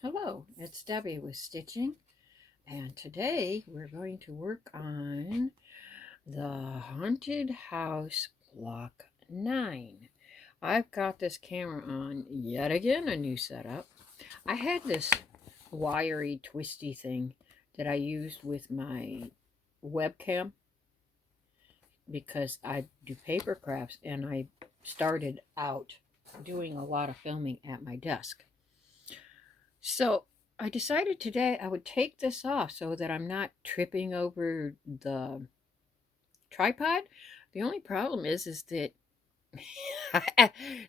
Hello, it's Debbie with Stitching, and today we're going to work on the Haunted House Block 9. I've got this camera on yet again, a new setup. I had this wiry, twisty thing that I used with my webcam because I do paper crafts and I started out doing a lot of filming at my desk. So I decided today I would take this off so that I'm not tripping over the tripod. The only problem is that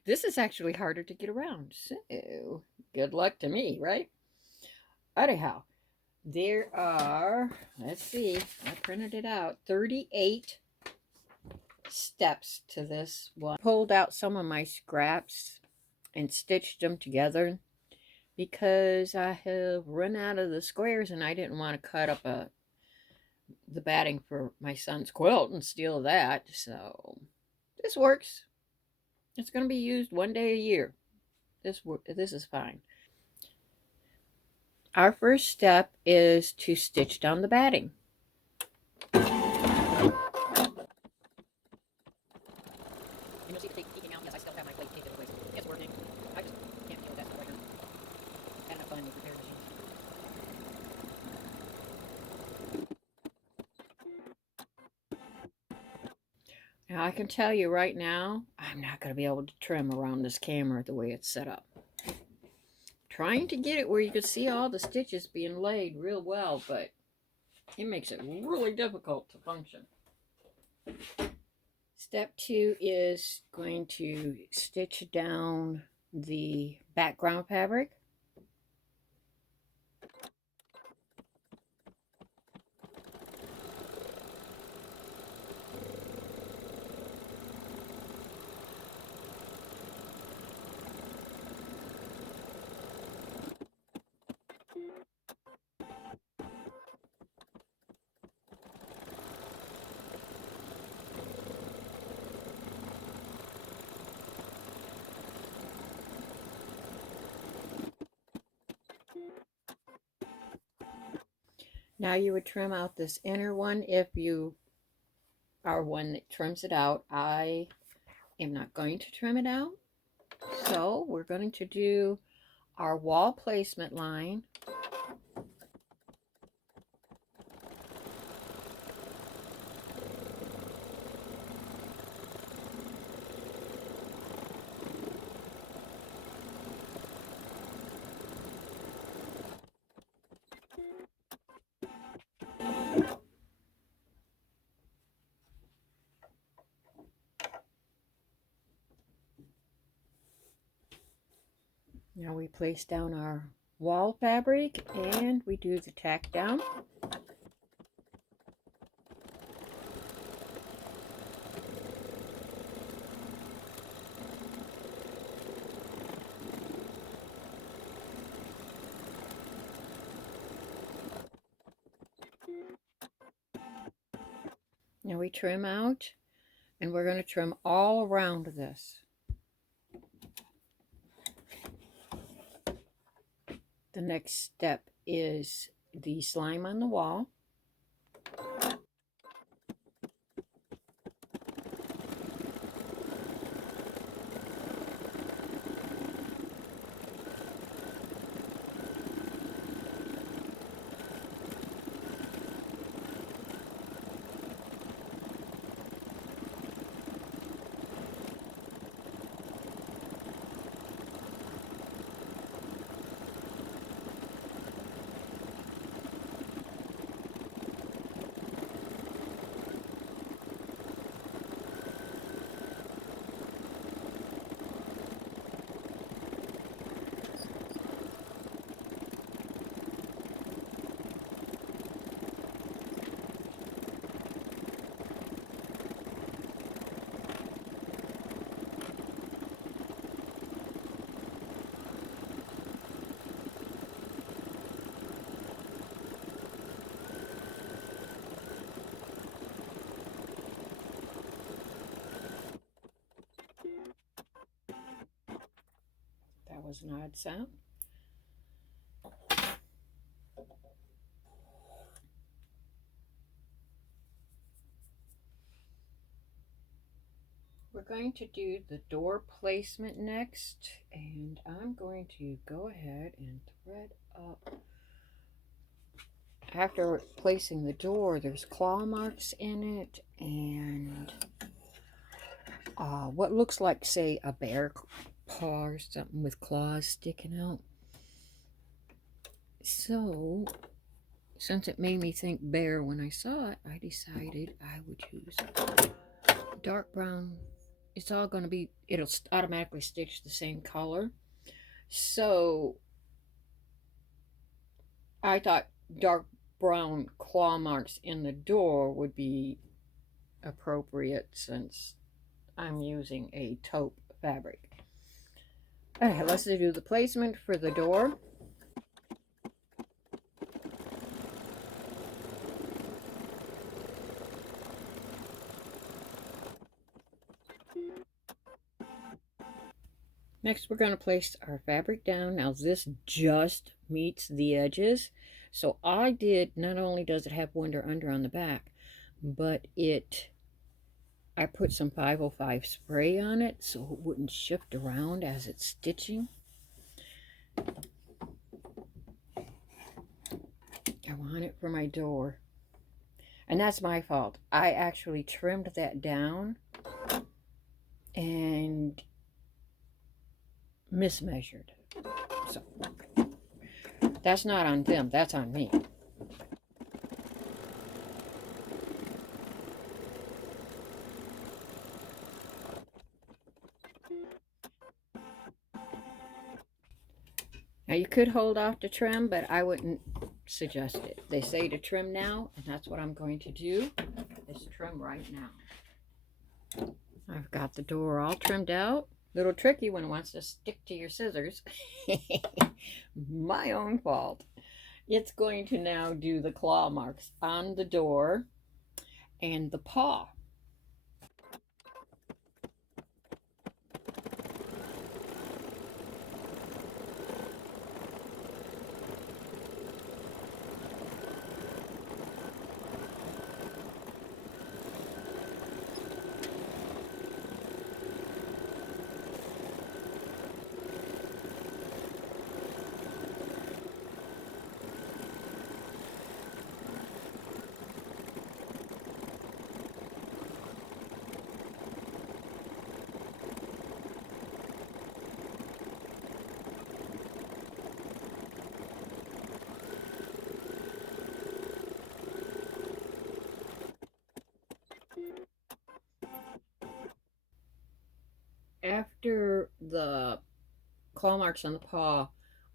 this is actually harder to get around. So good luck to me, right? Anyhow, there are, let's see, I printed it out, 38 steps to this one. Pulled out some of my scraps and stitched them together because I have run out of the squares and I didn't want to cut up the batting for my son's quilt and steal that. So this works. It's going to be used one day a year. This is fine. Our first step is to stitch down the batting. And you'll see the tape peeking out. Yes, I still have my plate taped in place. It's working. I just can't deal with that stuff right now. Had enough fun with repair machines. Now I can tell you right now, I'm not going to be able to trim around this camera the way it's set up. Trying to get it where you can see all the stitches being laid real well, but it makes it really difficult to function. Step 2 is going to stitch down the background fabric. Now you would trim out this inner one if you are one that trims it out. I am not going to trim it out. So we're going to do our wall placement line. Now we place down our wall fabric and we do the tack down. Now we trim out and we're going to trim all around this. The next step is the slime on the wall. That was an odd sound. we're going to do the door placement next, and I'm going to go ahead and thread up. After placing the door, there's claw marks in it, and what looks like, say, a bear paw or something with claws sticking out. So, since it made me think bear when I saw it, I decided I would use dark brown. It's all going to be, it'll automatically stitch the same color. So, I thought dark brown claw marks in the door would be appropriate since I'm using a taupe fabric. Okay, let's do the placement for the door. Next, we're going to place our fabric down. Now, this just meets the edges. So I did, not only does it have window under on the back, but I put some 505 spray on it so it wouldn't shift around as it's stitching. I want it for my door. And that's my fault. I actually trimmed that down and mismeasured. So that's not on them, that's on me. Now you could hold off to trim, but I wouldn't suggest it. They say to trim now, and that's what I'm going to do, is trim right now. I've got the door all trimmed out. Little tricky when it wants to stick to your scissors. My own fault. It's going to now do the claw marks on the door and the paw. After the claw marks on the paw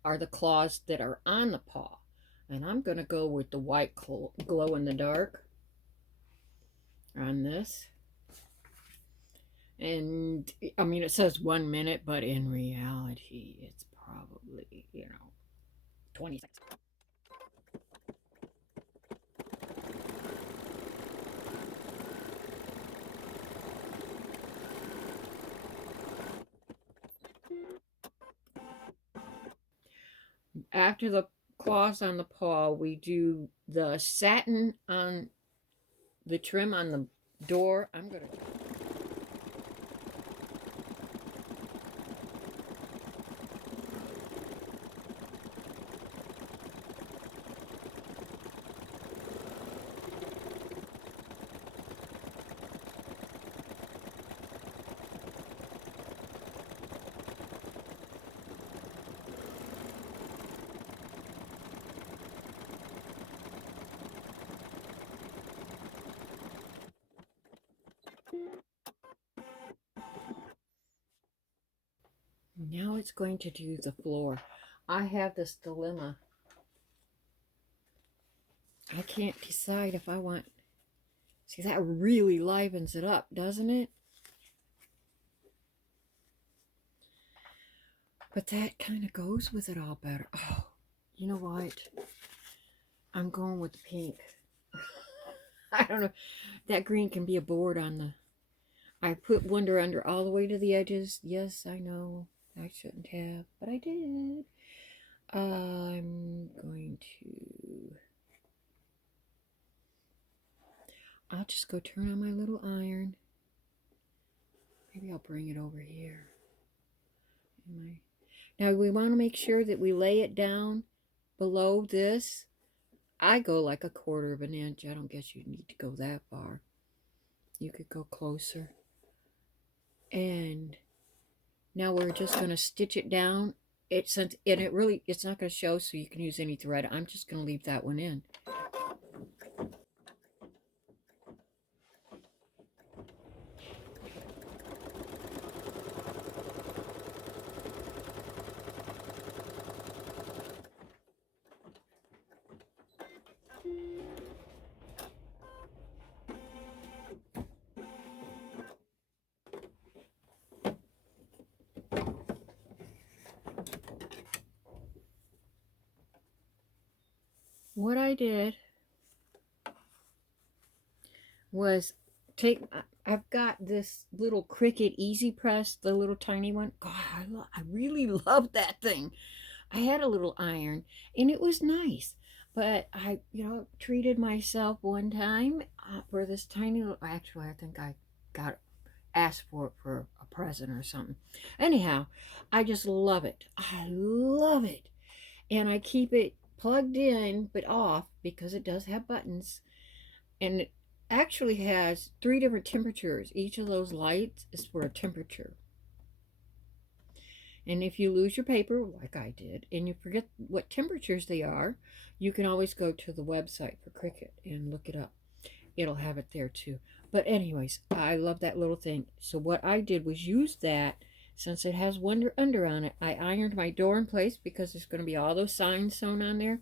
are the claws that are on the paw. And I'm going to go with the white glow in the dark on this. And I mean, it says 1 minute, but in reality, it's probably, 20 seconds. After the claws on the paw, we do the satin on the trim on the door. I'm going to... Now it's going to do the floor. I have this dilemma. I can't decide if I want... See, that really livens it up, doesn't it? But that kind of goes with it all better. Oh, you know what? I'm going with the pink. I don't know. That green can be a board on the... I put Wonder Under all the way to the edges. Yes, I know. I shouldn't have, but I did. I'm going to... I'll just go turn on my little iron. bring it over here. Now we want to make sure that we lay it down below this. I go like 1/4 of an inch. I don't guess you need to go that far. You could go closer. And now we're just going to stitch it down. It's not going to show, so you can use any thread. I'm just going to leave that one in. What I did was I've got this little Cricut Easy Press, the little tiny one. God, I really love that thing. I had a little iron, and it was nice. But I, treated myself one time for this tiny little, actually, I think I asked for it for a present or something. Anyhow, I just love it. I love it. And I keep it plugged in but off because it does have buttons, and it actually has 3 different temperatures. Each of those lights is for a temperature. And if you lose your paper, like I did, and you forget what temperatures they are, you can always go to the website for Cricut and look it up. It'll have it there too. But anyways, I love that little thing. So what I did was use that. Since it has Wonder Under on it, I ironed my door in place because there's going to be all those signs sewn on there.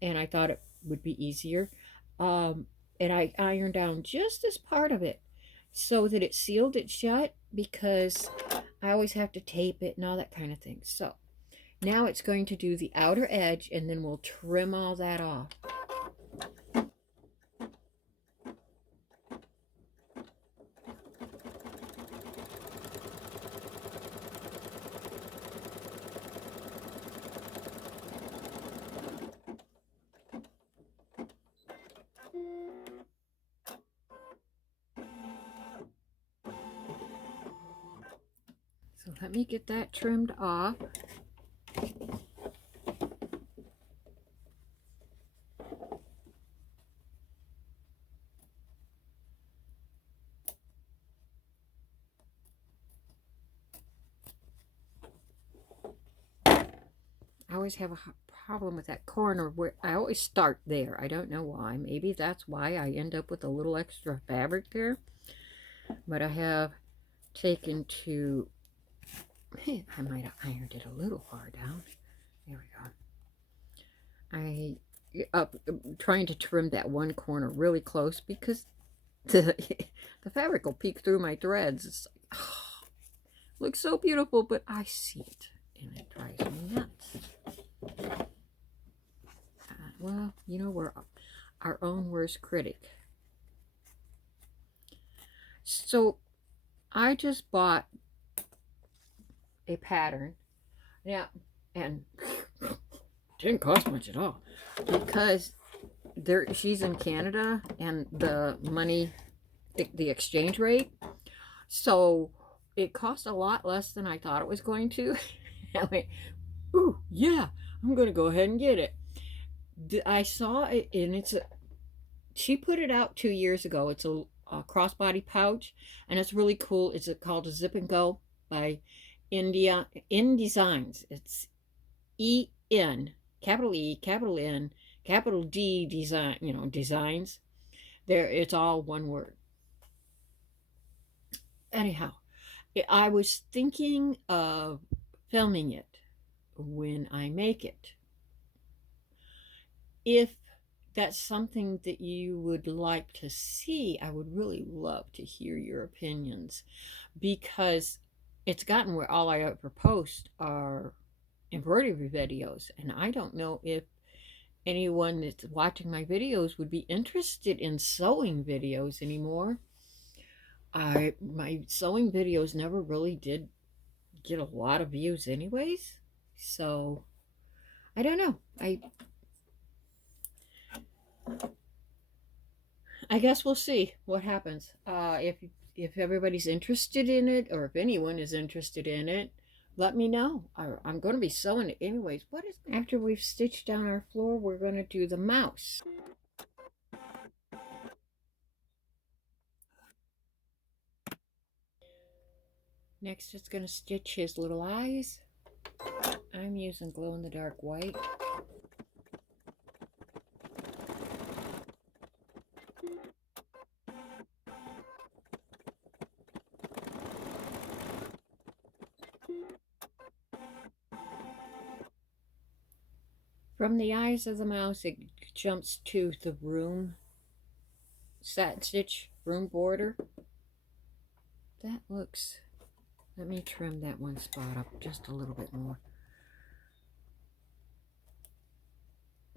And I thought it would be easier. And I ironed down just this part of it so that it sealed it shut, because I always have to tape it and all that kind of thing. So now it's going to do the outer edge, and then we'll trim all that off. So let me get that trimmed off. I always have a problem with that corner where I always start there. I don't know why. Maybe that's why I end up with a little extra fabric there. But I have taken to, I might have ironed it a little far down. There we go. I'm trying to trim that one corner really close because the fabric will peek through my threads. It's like, oh, looks so beautiful, but I see it and it drives me nuts. Well, we're our own worst critic. So I just bought a pattern. Yeah, and it didn't cost much at all because she's in Canada and the money, the exchange rate. So it cost a lot less than I thought it was going to. I went, ooh, yeah, I'm going to go ahead and get it. I saw it, and she put it out 2 years ago. It's a crossbody pouch, and it's really cool. It's called a Zip and Go by InDesigns. It's E-N, capital E, capital N, capital D design, designs. It's all one word. Anyhow, I was thinking of filming it when I make it. If that's something that you would like to see, I would really love to hear your opinions, because it's gotten where all I ever post are embroidery videos, and I don't know if anyone that's watching my videos would be interested in sewing videos anymore. My sewing videos never really did get a lot of views anyways, so I don't know. I guess we'll see what happens. If if everybody's interested in it, or if anyone is interested in it, let me know. I'm going to be sewing it anyways. After we've stitched down our floor, we're going to do the mouse. Next, it's going to stitch his little eyes. I'm using glow-in-the-dark white. From the eyes of the mouse, it jumps to the room satin stitch, room border. That looks... Let me trim that one spot up just a little bit more.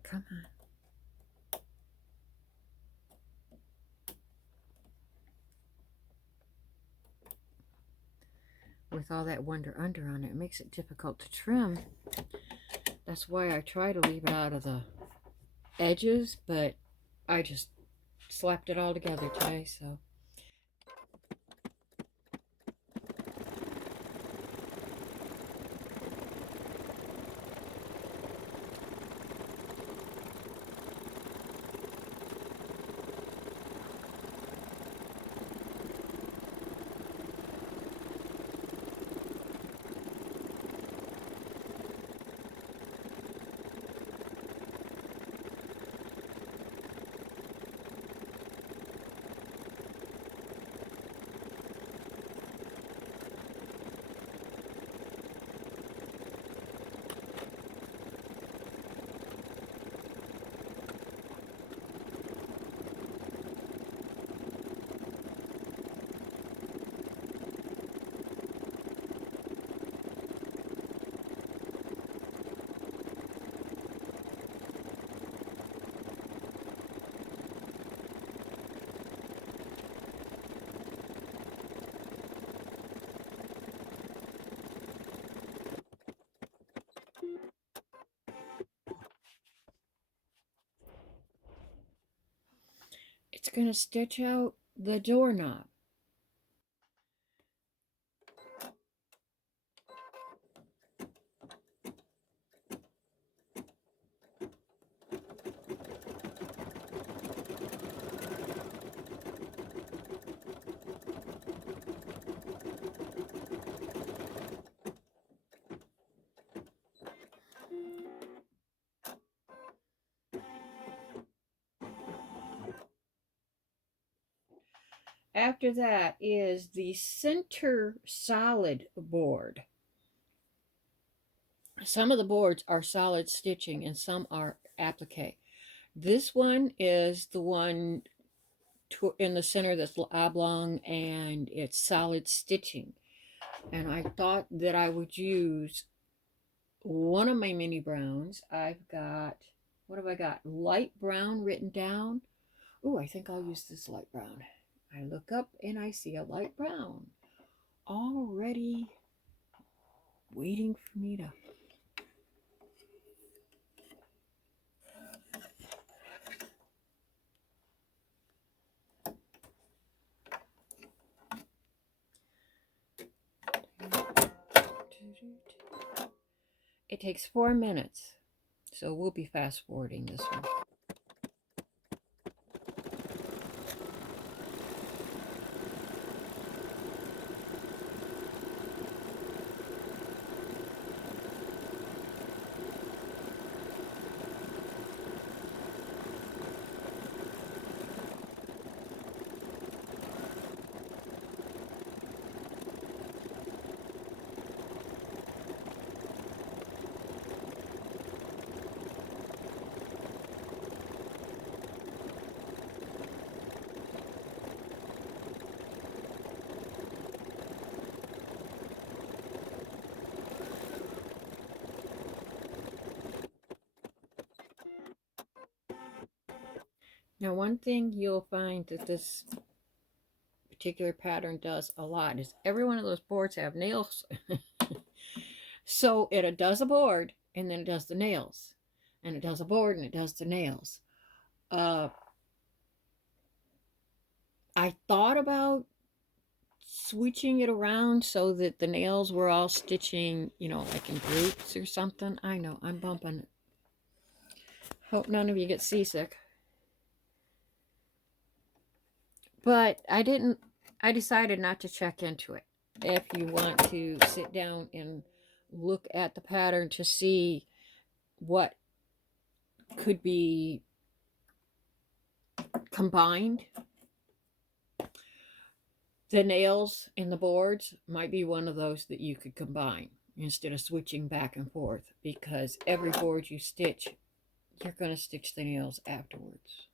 Come on. With all that Wonder Under on it, it makes it difficult to trim. That's why I try to leave it out of the edges, but I just slapped it all together today, so. It's going to stitch out the doorknob. After that is the center solid board. Some of the boards are solid stitching and some are applique. This one is the one in the center that's oblong and it's solid stitching. And I thought that I would use one of my mini browns. I've got, what have I got? Light brown written down. Oh, I think I'll use this light brown. I look up and I see a light brown already waiting for me to... It takes 4 minutes, so we'll be fast forwarding this one. Now, one thing you'll find that this particular pattern does a lot is every one of those boards have nails. So it does a board and then it does the nails, and it does a board and it does the nails. I thought about switching it around so that the nails were all stitching, you know, like in groups or something. I know, I'm bumping. Hope none of you get seasick. But I decided not to check into it. If you want to sit down and look at the pattern to see what could be combined, the nails and the boards might be one of those that you could combine instead of switching back and forth, because every board you stitch, you're going to stitch the nails afterwards.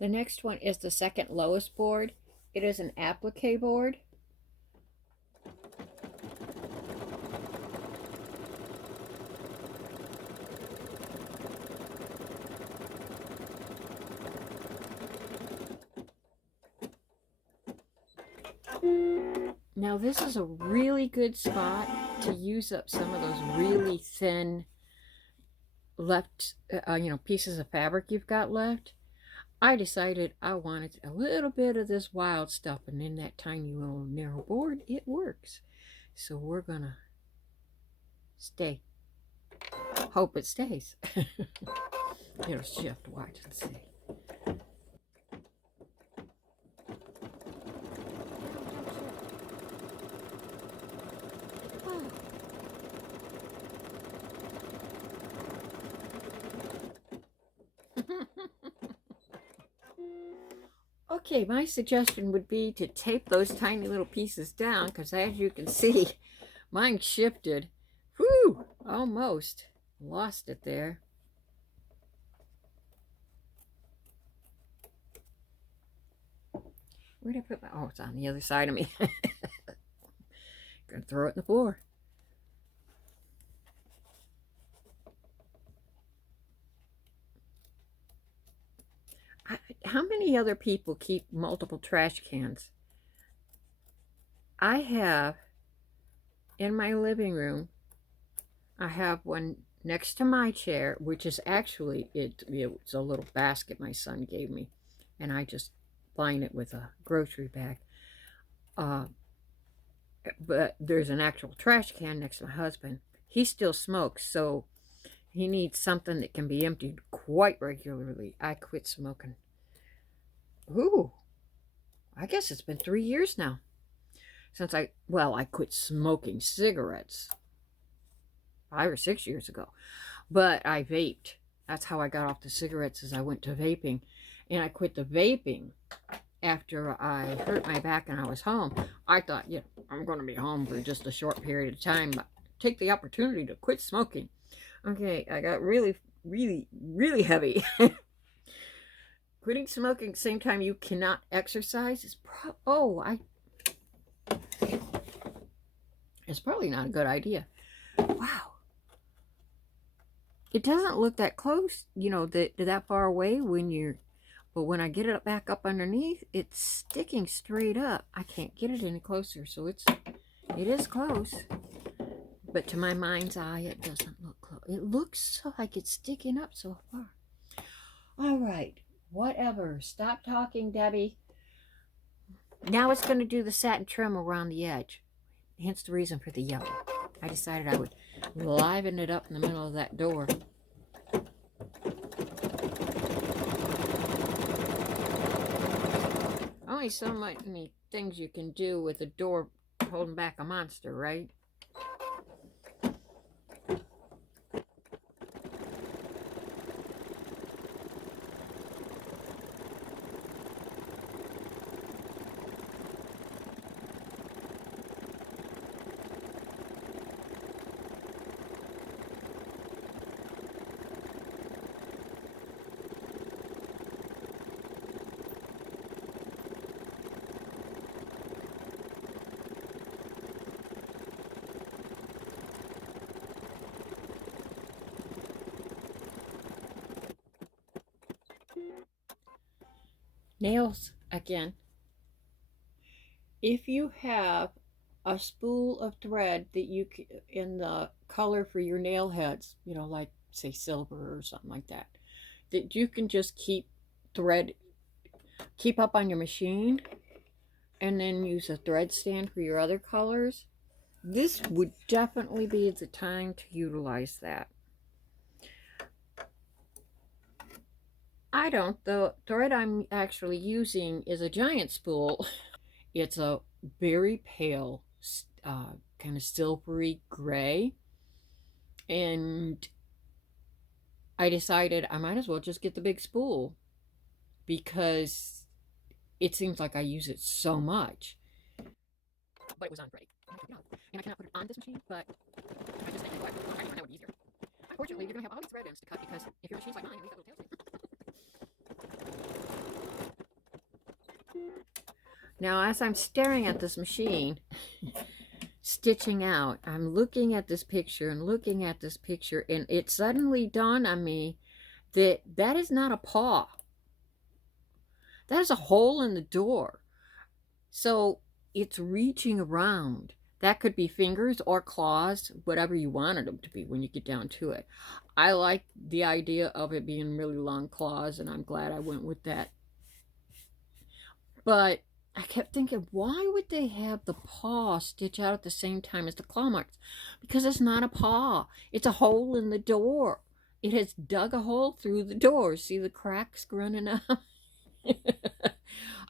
The next one is the second lowest board. It is an applique board. Now this is a really good spot to use up some of those really thin left, pieces of fabric you've got left. I decided I wanted a little bit of this wild stuff, and in that tiny little narrow board, it works. So we're gonna stay. Hope it stays. It'll shift. Watch and see. Okay, my suggestion would be to tape those tiny little pieces down, because as you can see, mine shifted. Whew, almost lost it there. Where did I put my, oh, it's on the other side of me. Gonna throw it in the floor. How many other people keep multiple trash cans? I have, in my living room, I have one next to my chair, which is actually, it's a little basket my son gave me, and I just line it with a grocery bag. But there's an actual trash can next to my husband. He still smokes, so he needs something that can be emptied quite regularly. I quit smoking. Ooh, I guess it's been 3 years now since I quit smoking cigarettes 5 or 6 years ago. But I vaped. That's how I got off the cigarettes, as I went to vaping. And I quit the vaping after I hurt my back and I was home. I thought, I'm going to be home for just a short period of time, but take the opportunity to quit smoking. Okay, I got really, really, really heavy. Quitting smoking at the same time you cannot exercise is it's probably not a good idea. Wow. It doesn't look that close, that far away but when I get it back up underneath, it's sticking straight up. I can't get it any closer, so it is close. But to my mind's eye, it doesn't look close. It looks like it's sticking up so far. All right. Whatever. Stop talking, Debbie. Now it's going to do the satin trim around the edge. Hence the reason for the yellow. I decided I would liven it up in the middle of that door. Only so many things you can do with a door holding back a monster, right? nails again. If you have a spool of thread that you can, in the color for your nail heads, you know, like say silver or something like that, that you can just keep up on your machine and then use a thread stand for your other colors, this would definitely be the time to utilize that. I don't. The thread I'm actually using is a giant spool. It's a very pale, kind of silvery gray. And I decided I might as well just get the big spool because it seems like I use it so much. But it was on break. And I cannot put it on this machine, but I just think anyway, I know it's easier. Unfortunately, you're going to have all these thread ends to cut because if your machine's like mine, you've got little tails. Now, as I'm staring at this machine, stitching out, I'm looking at this picture and looking at this picture, and it suddenly dawned on me that that is not a paw. That is a hole in the door. So it's reaching around. That could be fingers or claws, whatever you wanted them to be when you get down to it. I like the idea of it being really long claws, and I'm glad I went with that. But I kept thinking, why would they have the paw stitch out at the same time as the claw marks? Because it's not a paw. It's a hole in the door. It has dug a hole through the door. See the cracks running out?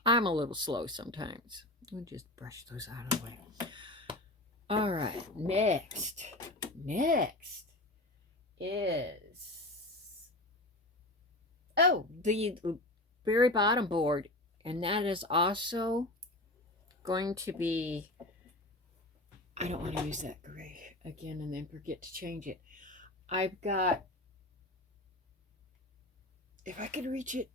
I'm a little slow sometimes. Let me just brush those out of the way. All right, next is, oh, the very bottom board. And that is also going to be, I don't want to use that gray again and then forget to change it. I've got, if I could reach it,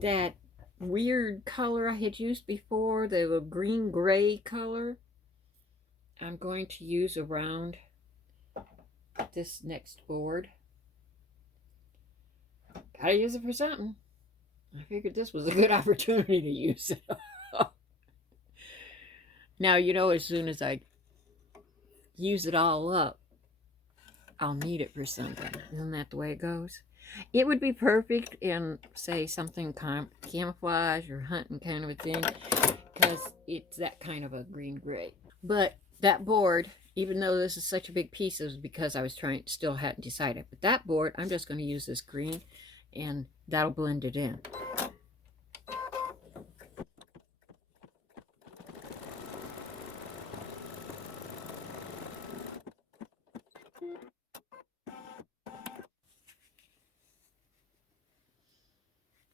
that weird color I had used before, the green gray color, I'm going to use around this next board. Gotta use it for something. I figured this was a good opportunity to use it. Now, you know, as soon as I use it all up, I'll need it for something. Isn't that the way it goes? It would be perfect in, say, something camouflage or hunting kind of a thing, because it's that kind of a green-gray. But that board, even though this is such a big piece, is because I was still hadn't decided. But that board, I'm just going to use this green, and that'll blend it in.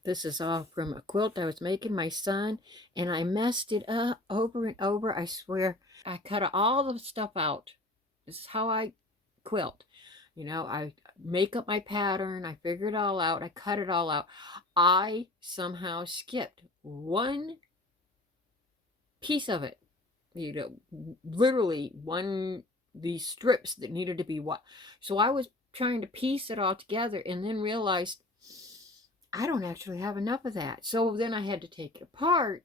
This is all from a quilt I was making my son, and I messed it up over and over. I swear, I cut all the stuff out. This is how I quilt. You know, I make up my pattern. I figure it all out. I cut it all out. I somehow skipped one piece of it. You know, literally these strips that needed to be what. So I was trying to piece it all together and then realized I don't actually have enough of that. So then I had to take it apart,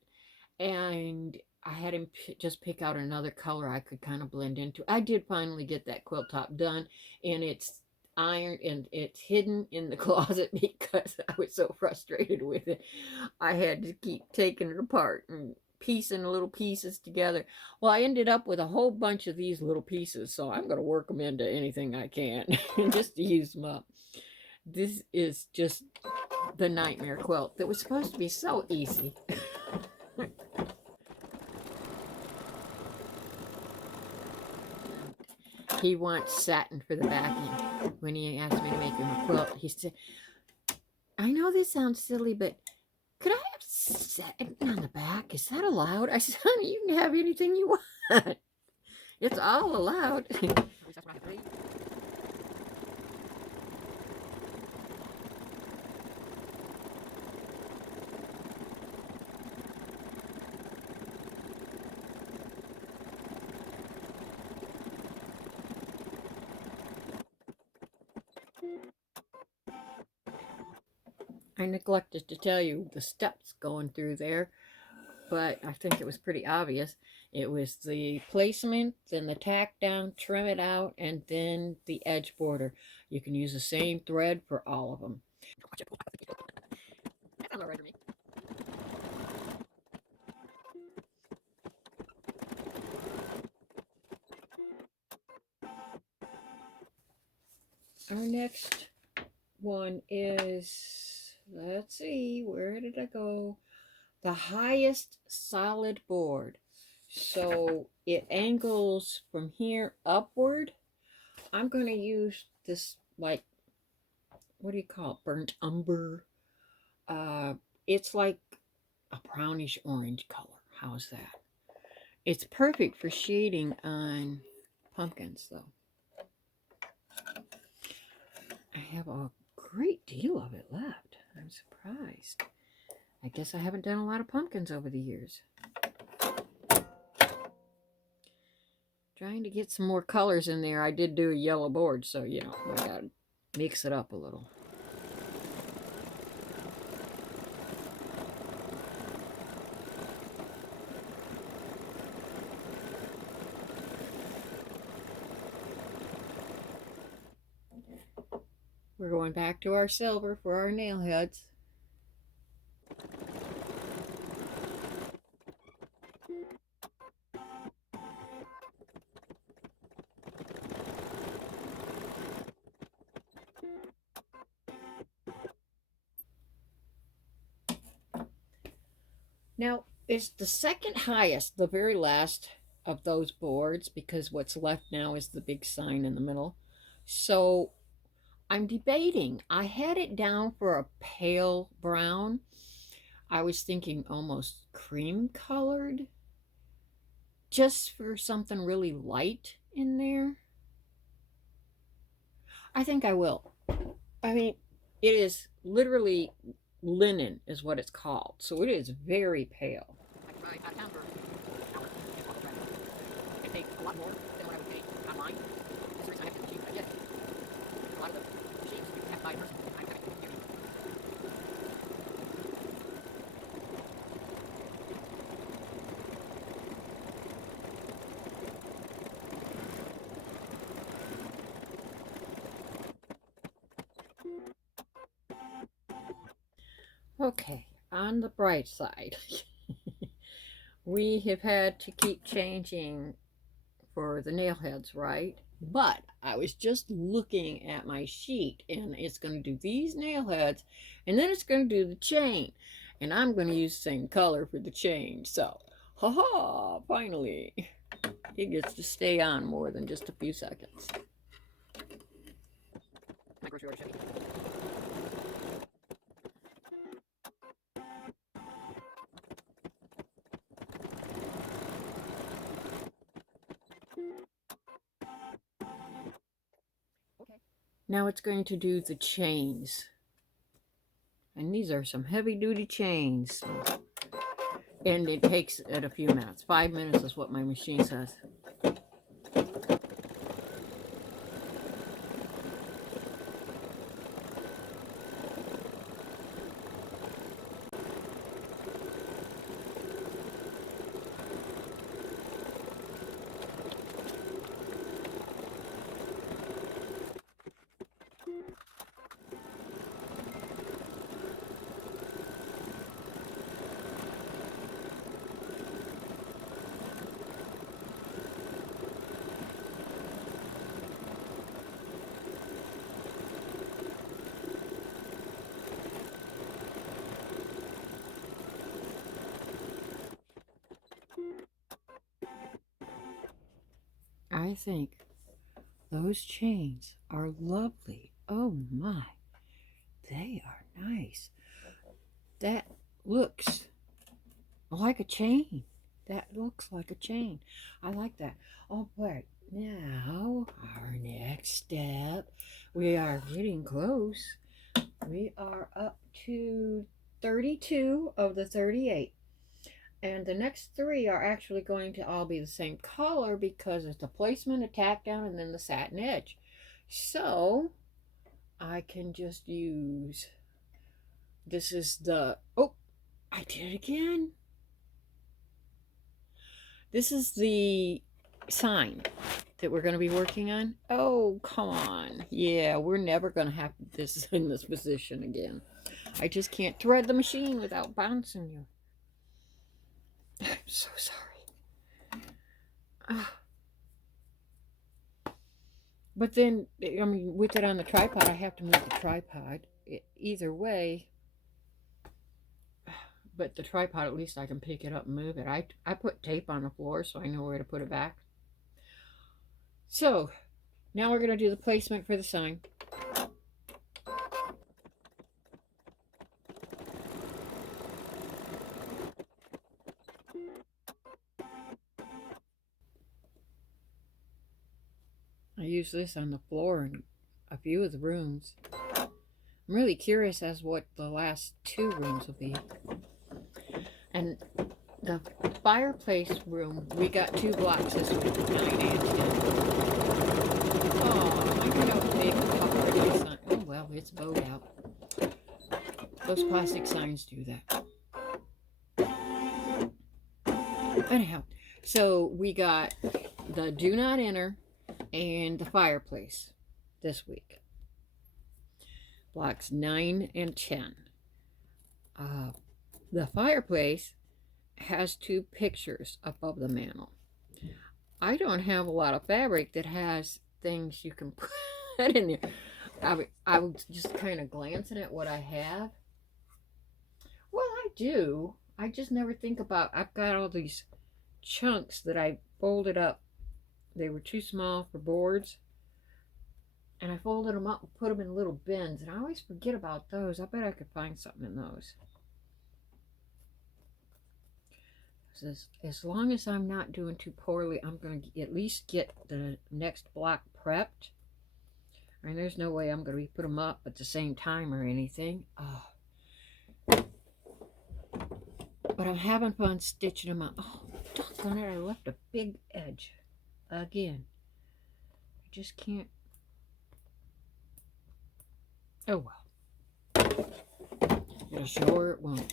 and I had him just pick out another color I could kind of blend into. I did finally get that quilt top done, and it's ironed and it's hidden in the closet because I was so frustrated with it. I had to keep taking it apart and piecing little pieces together. Well, I ended up with a whole bunch of these little pieces, so I'm going to work them into anything I can just to use them up. This is just the nightmare quilt that was supposed to be so easy. He wants satin for the backing. When he asked me to make him a quilt, he said, I know this sounds silly, but could I have satin on the back? Is that allowed? I said, honey, you can have anything you want. It's all allowed. I neglected to tell you the steps going through there, but I think it was pretty obvious. It was the placement, then the tack down, trim it out, and then the edge border. You can use the same thread for all of them. Our next one is, let's see, where did I go? The highest solid board. So it angles from here upward. I'm going to use this, like, what do you call it? Burnt umber. Uh, it's like a brownish orange color. How's that? It's perfect for shading on pumpkins, though. I have a great deal of it left. I'm surprised. I guess I haven't done a lot of pumpkins over the years. Trying to get some more colors in there. I did do a yellow board, so, you know, I got to mix it up a little. We're going back to our silver for our nail heads. Now, it's the second highest, the very last of those boards, because what's left now is the big sign in the middle. So I'm debating. I had it down for a pale brown. I was thinking almost cream colored, just for something really light in there. I think I will. I mean, it is literally linen is what it's called. So it is very pale. It takes a lot more than what I would pay online. That's the reason I have to cheap, but yes, a lot of the sheets you have to buy personally. I'm kind of unique. Okay, on the bright side, we have had to keep changing for the nail heads, right? But I was just looking at my sheet, and it's going to do these nail heads, and then it's going to do the chain. And I'm going to use the same color for the chain. So, haha, finally, it gets to stay on more than just a few seconds. My grocery order should be. Okay. Now it's going to do the chains. And these are some heavy duty chains. And it takes it a few minutes. 5 minutes is what my machine says. I think those chains are lovely. Oh my, they are nice. That looks like a chain. That looks like a chain. I like that. Oh, but now our next step, we are getting close. We are up to 32 of the 38. And the next three are actually going to all be the same color because it's the placement, a tack down, and then the satin edge. So I can just use This is the, oh, I did it again. This is the sign that we're going to be working on. Oh, come on. Yeah, we're never going to have this in this position again. I just can't thread the machine without bouncing you. I'm so sorry. But then, I mean, with it on the tripod, I have to move the tripod. Either way, but the tripod, at least I can pick it up and move it. I put tape on the floor so I know where to put it back. So, now we're going to do the placement for the sign. I use this on the floor in a few of the rooms. I'm really curious as what the last 2 rooms will be. And the fireplace room, we got 2 blocks this week, 9 and 10. Oh, I know how big the sign. Oh, well, it's bowed out. Those plastic signs do that. Anyhow, so we got the do not enter and the fireplace this week. Blocks 9 and 10. The fireplace has 2 pictures above the mantel. I don't have a lot of fabric that has things you can put in there. I was just kind of glancing at what I have. Well, I do. I just never think about, I've got all these chunks that I folded up. They were too small for boards. And I folded them up and put them in little bins. And I always forget about those. I bet I could find something in those. As long as I'm not doing too poorly, I'm going to at least get the next block prepped. I mean, there's no way I'm going to put them up at the same time or anything. Oh. But I'm having fun stitching them up. Oh, doggone it, I left a big edge again. I just can't. Oh, well. It'll show or it won't.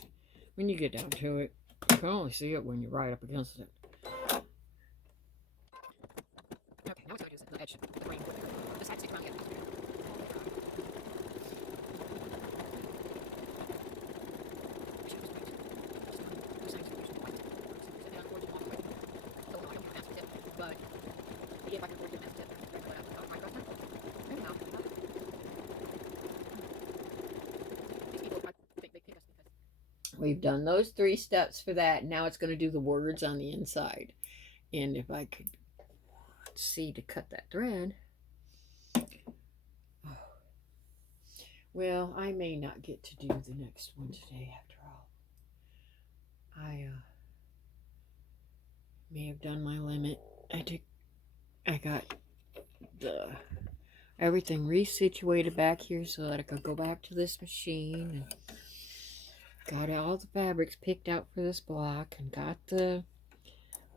When you get down to it, you can only see it when you're right up against it. Okay, now it's going to do the edge. The frame. The side sticks around the edge. But if I can afford to mess it, we've done those 3 steps for that. Now it's going to do the words on the inside. And if I could see to cut that thread. Oh. Well, I may not get to do the next one today after all. I may have done my limit. I got everything resituated back here so that I could go back to this machine, and got all the fabrics picked out for this block, and got the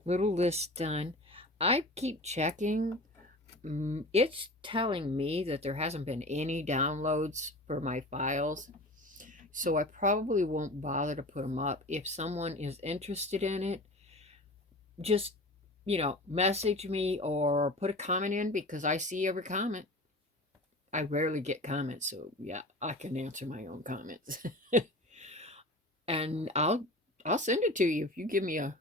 little list done. I keep checking. It's telling me that there hasn't been any downloads for my files, so I probably won't bother to put them up. If someone is interested in it, just, message me or put a comment in, because I see every comment. I rarely get comments, so yeah, I can answer my own comments. And I'll send it to you. If you give me a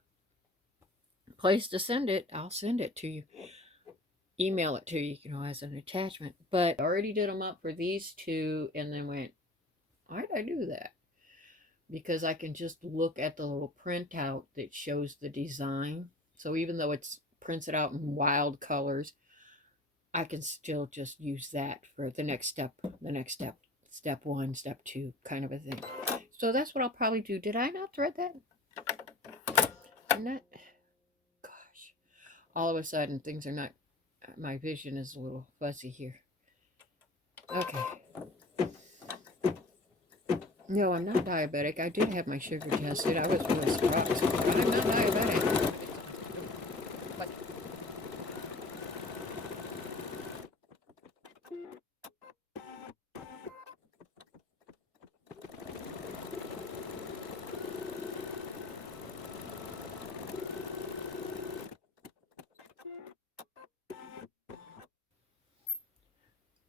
place to send it, I'll send it to you. Email it to you, as an attachment. But I already did them up for these 2 and then went, why did I do that? Because I can just look at the little printout that shows the design. So even though it's printed out in wild colors, I can still just use that for the next step, step 1, step 2, kind of a thing. So that's what I'll probably do. Did I not thread that? Gosh. All of a sudden, things are not, my vision is a little fuzzy here. Okay. No, I'm not diabetic. I did have my sugar tested. I was really surprised. But I'm not diabetic.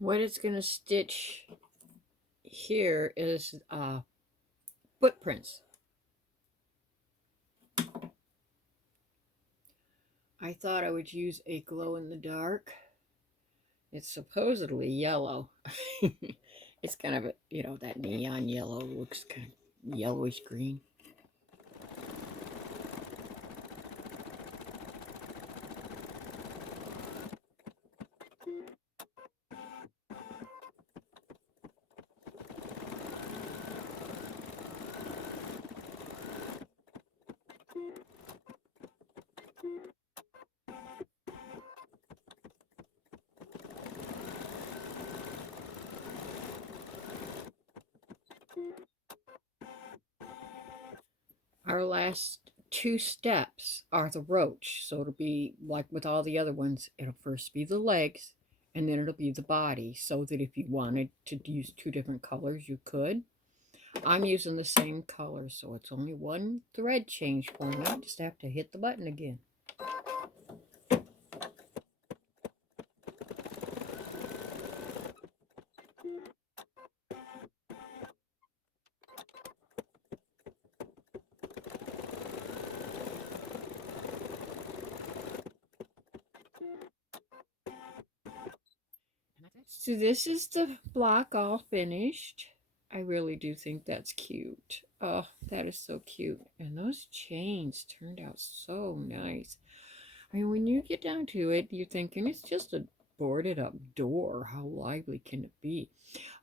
What it's going to stitch here is footprints. I thought I would use a glow in the dark. It's supposedly yellow. It's kind of, that neon yellow looks kind of yellowish green. Our last two steps are the roach. So it'll be like with all the other ones, it'll first be the legs and then it'll be the body. So that if you wanted to use two different colors, you could. I'm using the same color, so it's only one thread change for me. I just have to hit the button again. So this is the block all finished. I really do think that's cute. Oh, that is so cute. And those chains turned out so nice. I mean, when you get down to it, you're thinking it's just a boarded up door. How lively can it be?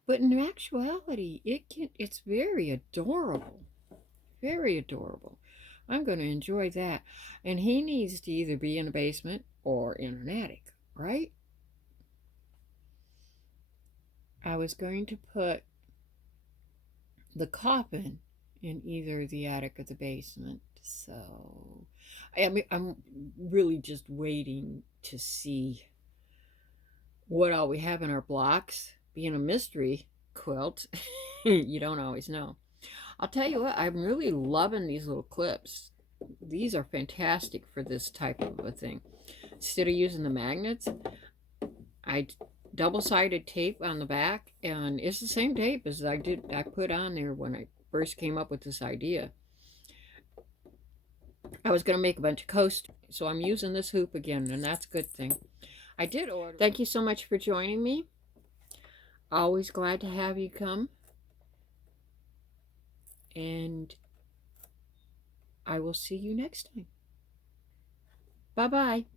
But in actuality, it's very adorable. Very adorable. I'm going to enjoy that. And he needs to either be in a basement or in an attic, right? I was going to put the coffin in either the attic or the basement. So, I mean, I'm really just waiting to see what all we have in our blocks. Being a mystery quilt, you don't always know. I'll tell you what, I'm really loving these little clips. These are fantastic for this type of a thing. Instead of using the magnets, I double-sided tape on the back, and it's the same tape as I put on there when I first came up with this idea. I was going to make a bunch of coasters, so I'm using this hoop again, and that's a good thing. I did order. Thank you so much for joining me. Always glad to have you come. And I will see you next time. Bye-bye.